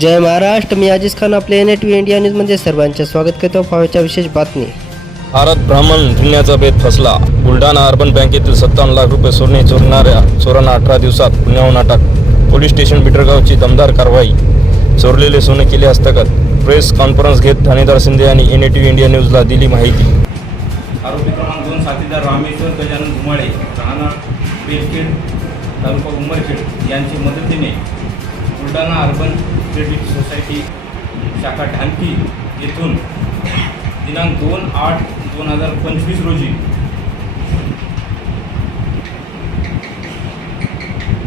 जय महाराष्ट्र मी अजिज खान आपल्या N T India न्यूजमध्ये सर्वांचे स्वागत करतो. पाहायच्या विशेष बातमी. भारत ब्राह्मण जिल्ह्याचा भेद फसला. बुलढाणा अर्बन बँकेतील सत्तावन्न लाख रुपये सोने चोरणाऱ्या चोरांना अठरा दिवसात पुण्याहून अटक. पोलीस स्टेशन बिटरगावची दमदार कारवाई. चोरलेले सोने केले हस्तगत. प्रेस कॉन्फरन्स घेत ठाणेदार शिंदे यांनी एन इंडिया न्यूजला दिली माहिती. आरोपी क्रमांक दोन साथीदार रामेश्वर गजानन धुमाळे राहणार बेलखेड तालुका उमरखेड यांच्या मदतीने बुलढाणा अर्बन क्रेडिट सोसायटी शाखा ढांकी येथून दिनांक दोन आठ दोन हजार पंचवीस रोजी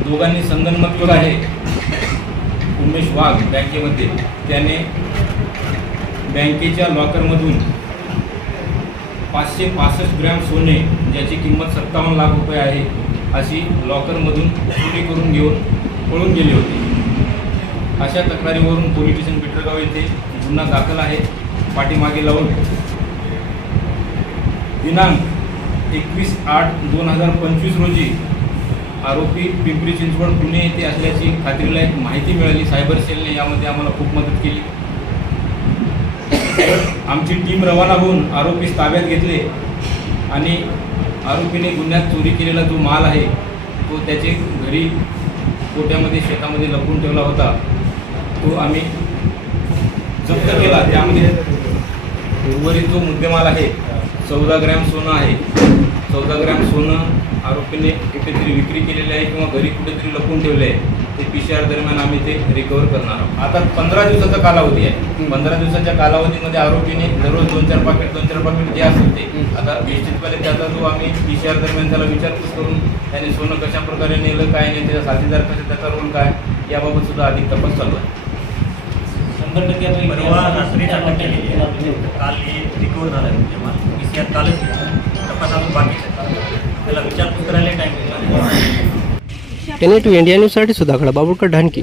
दोघांनी संगनमत केलं आहे. उमेश वाघ बँकेमध्ये. त्याने बँकेच्या लॉकरमधून पाचशे पासष्ट ग्रॅम सोने ज्याची किंमत सत्तावन्न लाख रुपये आहे अशी लॉकरमधून चोरी करून घेऊन पळून गेली होती. अशा तक्रारीवरून पोलीस स्टेशन पिटरगाव येथे गुन्हा दाखल आहे. पाठीमागे लावून दिनांक एकवीस आठ दोन हजार पंचवीस रोजी आरोपी पिंपरी चिंचवड पुणे येथे असल्याची खात्रीलायक माहिती मिळाली. सायबर सेलने यामध्ये आम्हाला खूप मदत केली. आमची टीम रवाना होऊन आरोपीस ताब्यात घेतले आणि आरोपीने गुन्ह्यात चोरी केलेला जो माल आहे तो त्याचे घरी कोट्यामध्ये शेतामध्ये लपवून ठेवला होता. तो आम्ही जप्त केला. त्यामध्ये उर्वरित जो मुद्देमाल आहे चौदा ग्रॅम सोनं आहे. चौदा ग्रॅम सोनं आरोपीने कुठेतरी विक्री केलेली आहे किंवा घरी कुठेतरी लपून ठेवले आहे. ते पी सी आर दरम्यान आम्ही ते रिकवर करणार आहोत. आता पंधरा दिवसाचा कालावधी आहे. पंधरा दिवसाच्या कालावधीमध्ये आरोपीने दररोज दोन चार पाकिट दोन चार पाकिट जे असेल ते. आता निश्चितपणे त्याचा जो आम्ही पी सी आर दरम्यान त्याला विचारपूस करून त्याने सोनं कशा प्रकारे नेलं काय नाही त्याचा साथीदार कसे त्याचा रोल काय याबाबत सुद्धा अधिक तपास चालू आहे. शंभर टक्के आपण परवा रात्री अटक केलेली आहे काल. हे रिकवर झालं म्हणजे मला पी सी आर कालच. तपास अजून आहे. त्याला विचारपूस करायला टाईम टी इंडिया न्यूजसाठी सुधाकडे बाबुळकर ढानकी